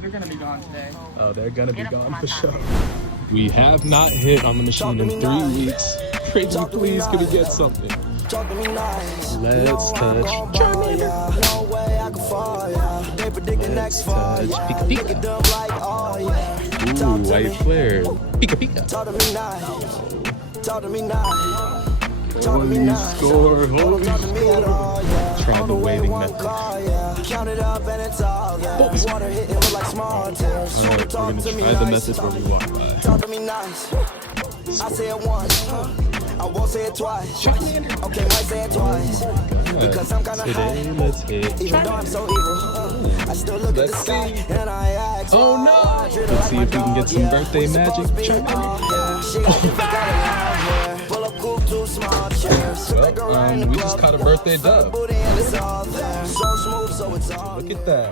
They're gonna be gone today. Oh, they're gonna be gone for sure. We have not hit on the machine in 3 weeks. Pretty please, can we get something? Let's touch Charmander. Let's touch Pika Pika. Ooh, white flare. Pika Pika. Holy score, holy score. Try the waiting method. Alright, we're gonna try the method where we walk by. I say it once, I won't say it twice. Okay, might say it twice. Because I'm kinda high. Let's hit. Even though I'm so evil, I still look at the sky and I ask. Oh no! Let's see if we can get some birthday magic. Well, we just caught a birthday dub. Look at that.